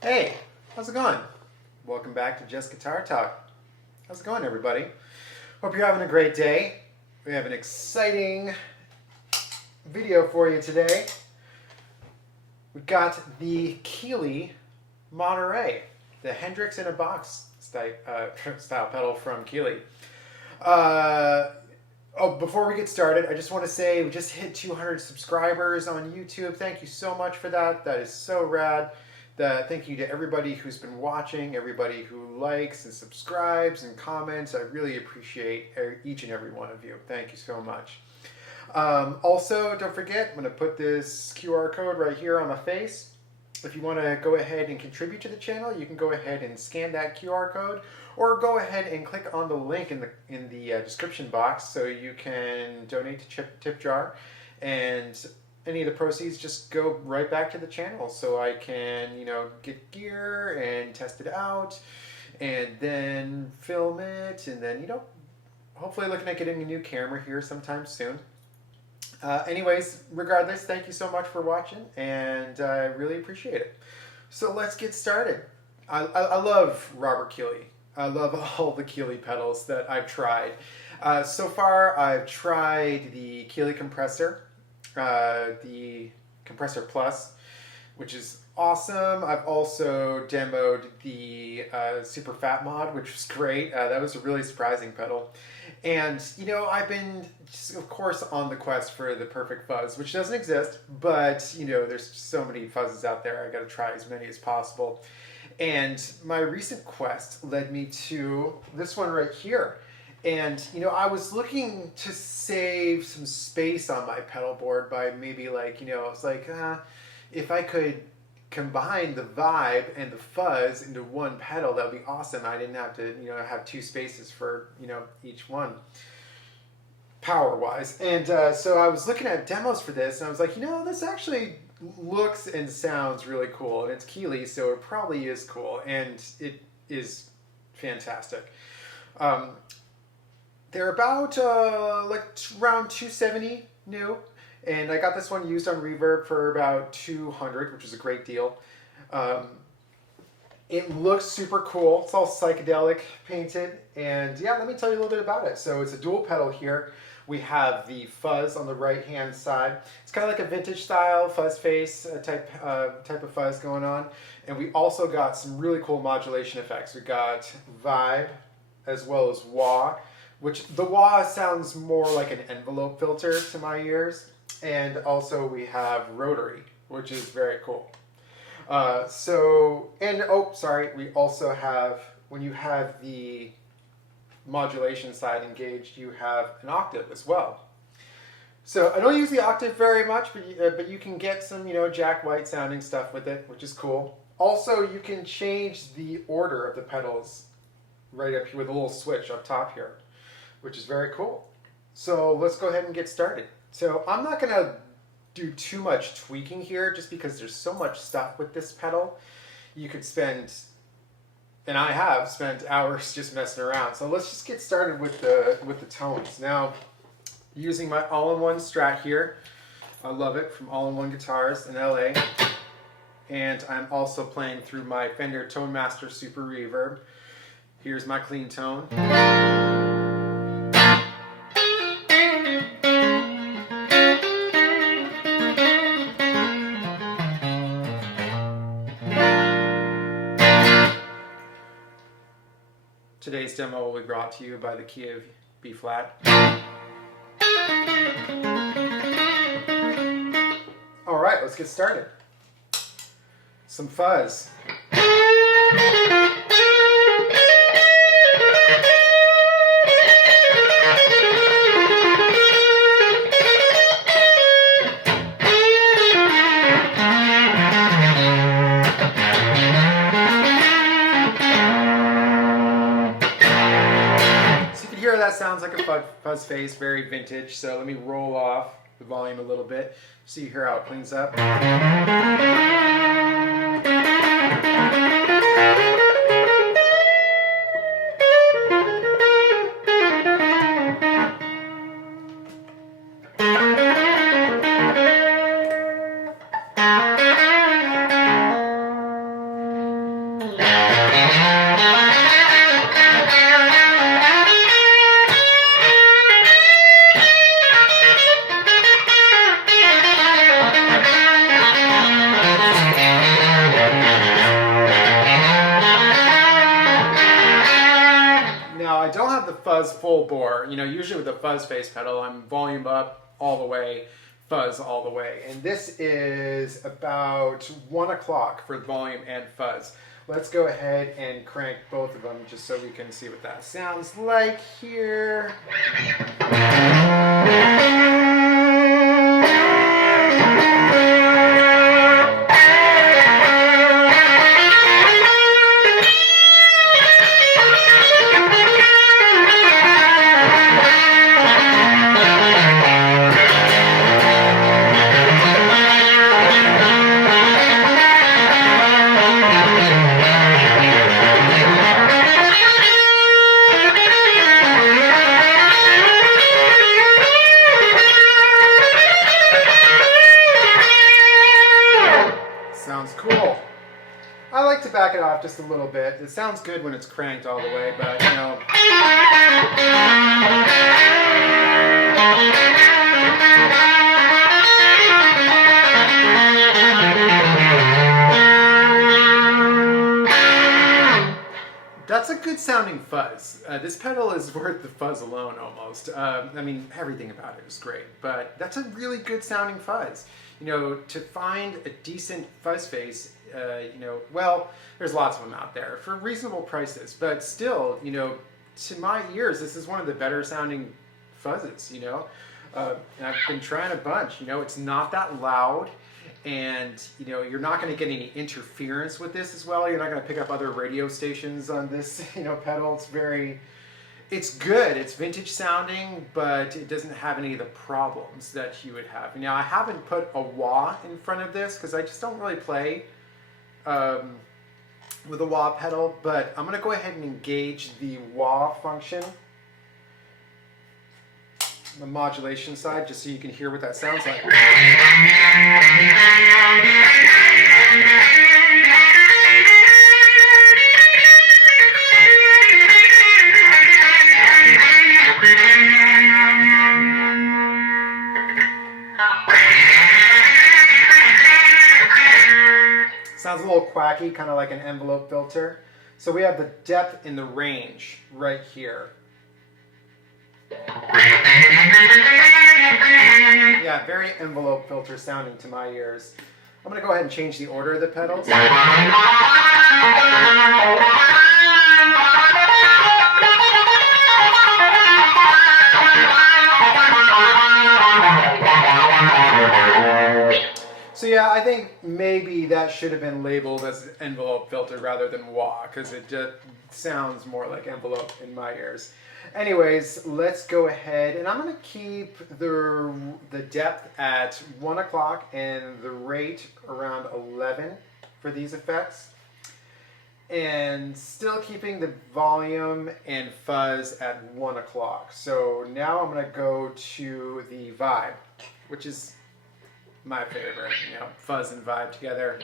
Hey, how's it going? Welcome back to Just Guitar Talk. How's it going, everybody? Hope you're having a great day. We have an exciting video for you today. We've got the Keeley Monterey, the Hendrix in a Box style pedal from Keeley. Before we get started, I just want to say we just hit 200 subscribers on YouTube. Thank you so much for that. That is so rad. Thank you to everybody who's been watching, everybody who likes and subscribes and comments. I really appreciate each and every one of you. Thank you so much. Also, don't forget, I'm going to put this QR code right here on my face. If you want to go ahead and contribute to the channel, you can go ahead and scan that QR code, or go ahead and click on the link in the description box so you can donate to Tip Jar, and any of the proceeds just go right back to the channel so I can, get gear and test it out and then film it, and then, hopefully looking at getting a new camera here sometime soon. Anyways, regardless, thank you so much for watching, and I really appreciate it. So let's get started. I love Robert Keeley. I love all the Keeley pedals that I've tried. So far, I've tried the Keeley compressor, the Compressor Plus, which is awesome. I've also demoed the Super Fat Mod, which was great. That was a really surprising pedal. And, I've been, of course, on the quest for the perfect fuzz, which doesn't exist, but, there's so many fuzzes out there. I got to try as many as possible. And my recent quest led me to this one right here. And, I was looking to save some space on my pedal board by maybe if I could combine the vibe and the fuzz into one pedal, that would be awesome. I didn't have to, have two spaces for, each one power-wise. And so I was looking at demos for this, and I was like, this actually looks and sounds really cool. And it's Keeley, so it probably is cool. And it is fantastic. They're about around 270 new, and I got this one used on Reverb for about 200, which is a great deal. It looks super cool. It's all psychedelic painted, and yeah, let me tell you a little bit about it. So it's a dual pedal here. We have the fuzz on the right hand side. It's kind of like a vintage style fuzz face type of fuzz going on, and we also got some really cool modulation effects. We got vibe as well as wah, which the wah sounds more like an envelope filter to my ears. And also we have rotary, which is very cool. We also have, when you have the modulation side engaged, you have an octave as well. So I don't use the octave very much, but you can get some, Jack White sounding stuff with it, which is cool. Also, you can change the order of the pedals right up here with a little switch up top here, which is very cool. So let's go ahead and get started. So I'm not going to do too much tweaking here just because there's so much stuff with this pedal. You could spend, and I have spent hours just messing around. So let's just get started with the tones. Now, using my all-in-one Strat here. I love it, from All-in-One Guitars in LA. And I'm also playing through my Fender Tone Master Super Reverb. Here's my clean tone. Today's demo will be brought to you by the key of B flat. All right, let's get started. Some fuzz. That sounds like a fuzz face, very vintage. So let me roll off the volume a little bit so you hear how it cleans up. fuzz full bore. You know, usually with the fuzz face pedal, I'm volume up all the way, fuzz all the way. And this is about 1 o'clock for volume and fuzz. Let's go ahead and crank both of them just so we can see what that sounds like here. Back it off just a little bit. It sounds good when it's cranked all the way, but you know. That's a good sounding fuzz. This pedal is worth the fuzz alone almost. I mean, everything about it is great, but that's a really good sounding fuzz. You know, to find a decent fuzz face, you know, well, there's lots of them out there for reasonable prices, but still, you know, to my ears, this is one of the better sounding fuzzes, you know. And I've been trying a bunch, you know, it's not that loud, and, you know, you're not going to get any interference with this as well. You're not going to pick up other radio stations on this, you know, pedal. It's good. It's vintage sounding, but it doesn't have any of the problems that you would have. Now, I haven't put a wah in front of this because I just don't really play with a wah pedal, but I'm going to go ahead and engage the wah function, the modulation side, just so you can hear what that sounds like. Sounds a little quacky, kind of like an envelope filter. So we have the depth and the range right here. Yeah, very envelope filter sounding to my ears. I'm going to go ahead and change the order of the pedals. So yeah, I think maybe that should have been labeled as envelope filter rather than wah, because it just sounds more like envelope in my ears. Anyways, let's go ahead, and I'm going to keep the depth at 1 o'clock and the rate around 11 for these effects, and still keeping the volume and fuzz at 1 o'clock. So now I'm going to go to the vibe, which is my favorite, you know, fuzz and vibe together.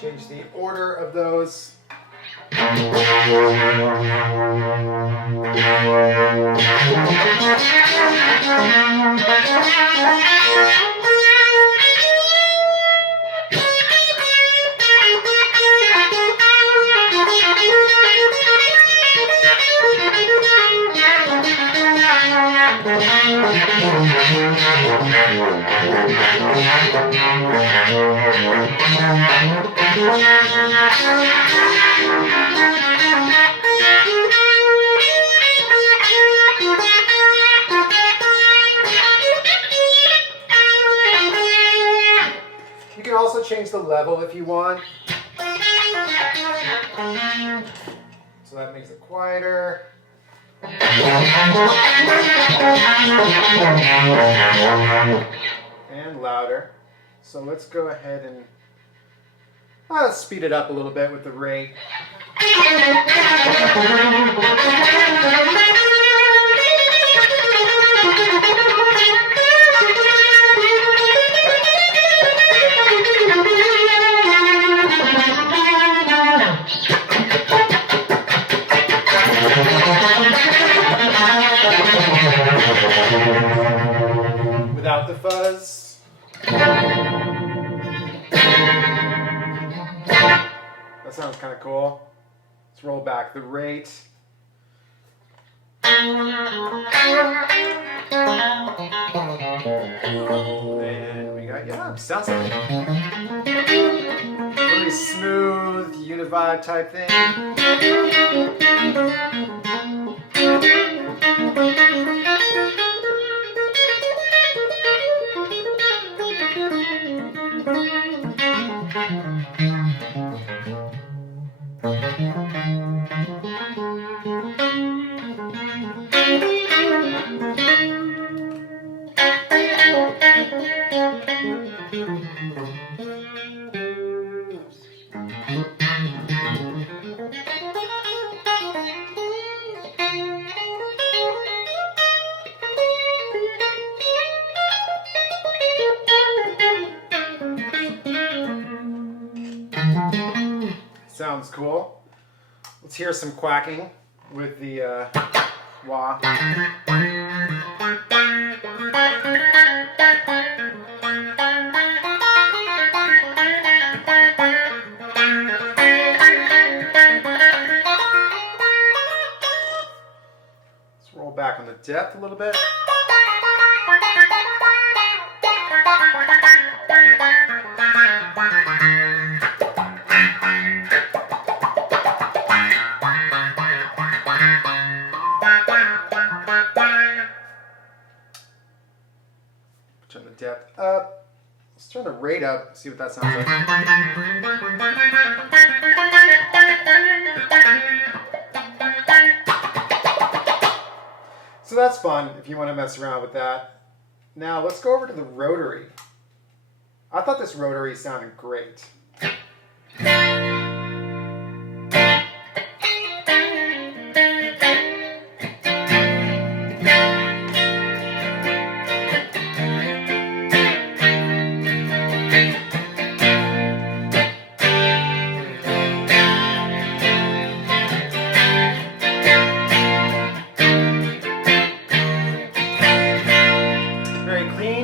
Change the order of those. You can also change the level if you want. So that makes it quieter. And louder. So let's go ahead and speed it up a little bit with the rate. sounds kind of cool. Let's roll back the rate. And we got, yeah, sounds like really smooth, univibe type thing. Sounds cool. Let's hear some quacking with the wah. Let's roll back on the depth a little bit. Turn the depth up. Let's turn the rate up, see what that sounds like. So that's fun if you want to mess around with that. Now let's go over to the rotary. I thought this rotary sounded great.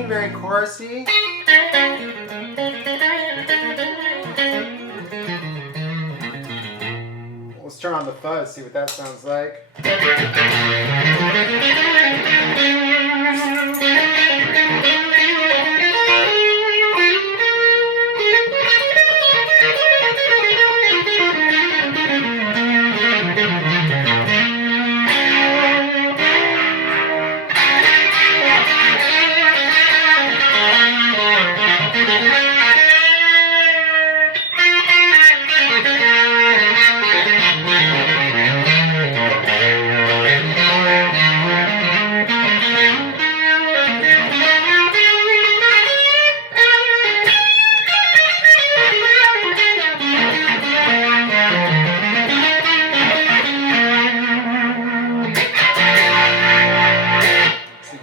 Very chorusy. Let's turn on the fuzz, see what that sounds like.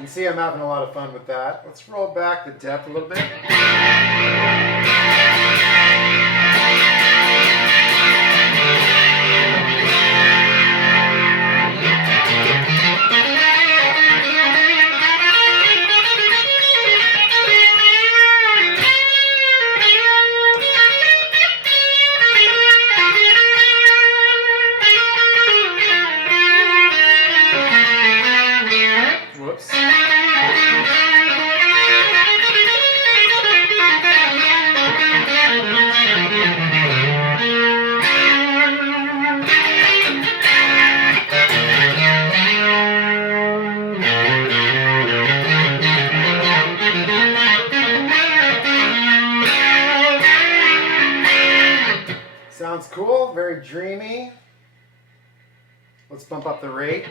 See, I'm having a lot of fun with that. Let's roll back the depth a little bit. Whoops. Sounds cool, very dreamy. Let's bump up the rate.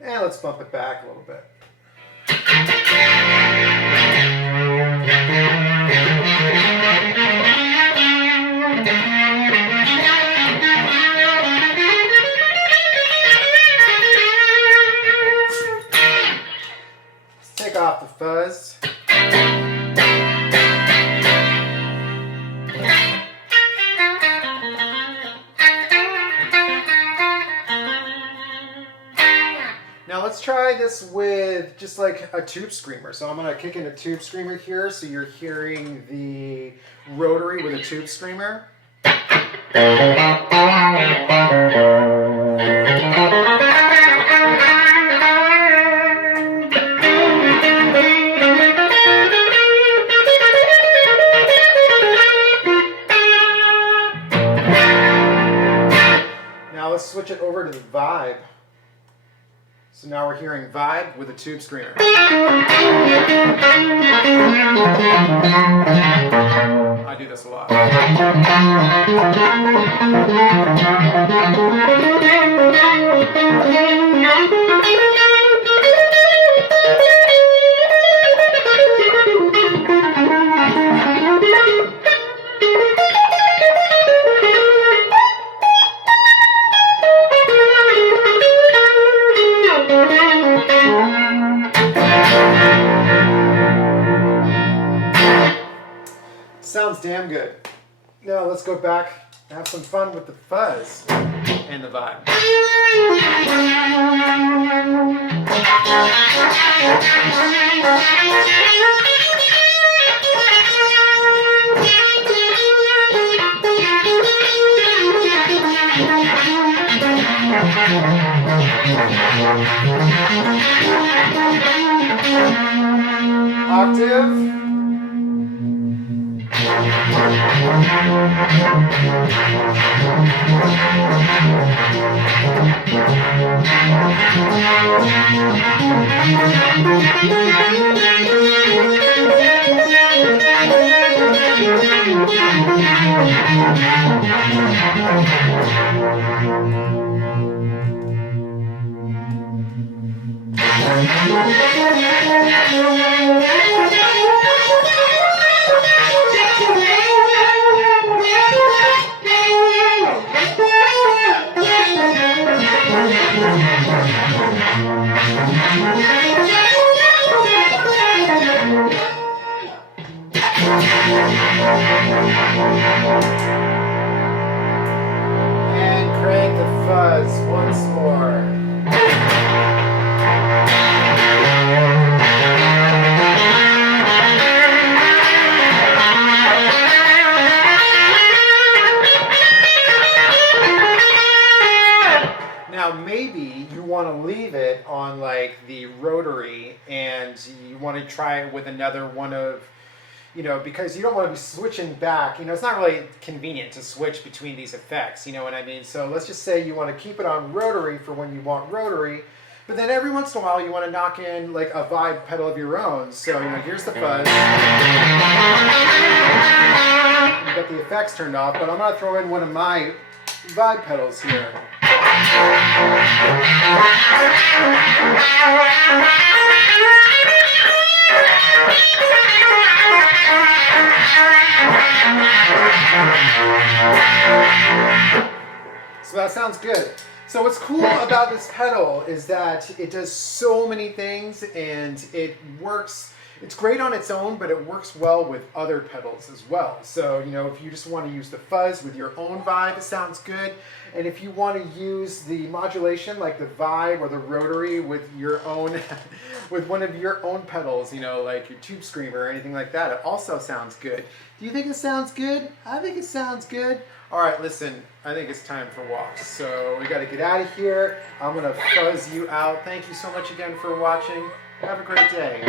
And let's bump it back a little bit. Let's take off the fuzz. Now let's try this with just like a tube screamer. So I'm gonna kick in a tube screamer here, so you're hearing the rotary with a tube screamer. Now let's switch it over to the vibe. So now we're hearing vibe with a tube screamer. I do this a lot. Sounds damn good. Now let's go back and have some fun with the fuzz and the vibe. Octave. And crank the fuzz once more. Now maybe you want to leave it on like the rotary and you want to try it with another one of, you know, because you don't want to be switching back. You know, it's not really convenient to switch between these effects, you know what I mean? So let's just say you want to keep it on rotary for when you want rotary, but then every once in a while you want to knock in like a vibe pedal of your own. So, you know, here's the fuzz. You got the effects turned off, but I'm going to throw in one of my vibe pedals here. So that sounds good. So what's cool about this pedal is that it does so many things and it works. It's great on its own, but it works well with other pedals as well. So, you know, if you just want to use the fuzz with your own vibe, it sounds good. And if you want to use the modulation, like the vibe or the rotary with your own, with one of your own pedals, you know, like your tube screamer or anything like that, it also sounds good. Do you think it sounds good? I think it sounds good. All right, listen, I think it's time for walks. So we got to get out of here. I'm going to fuzz you out. Thank you so much again for watching. Have a great day.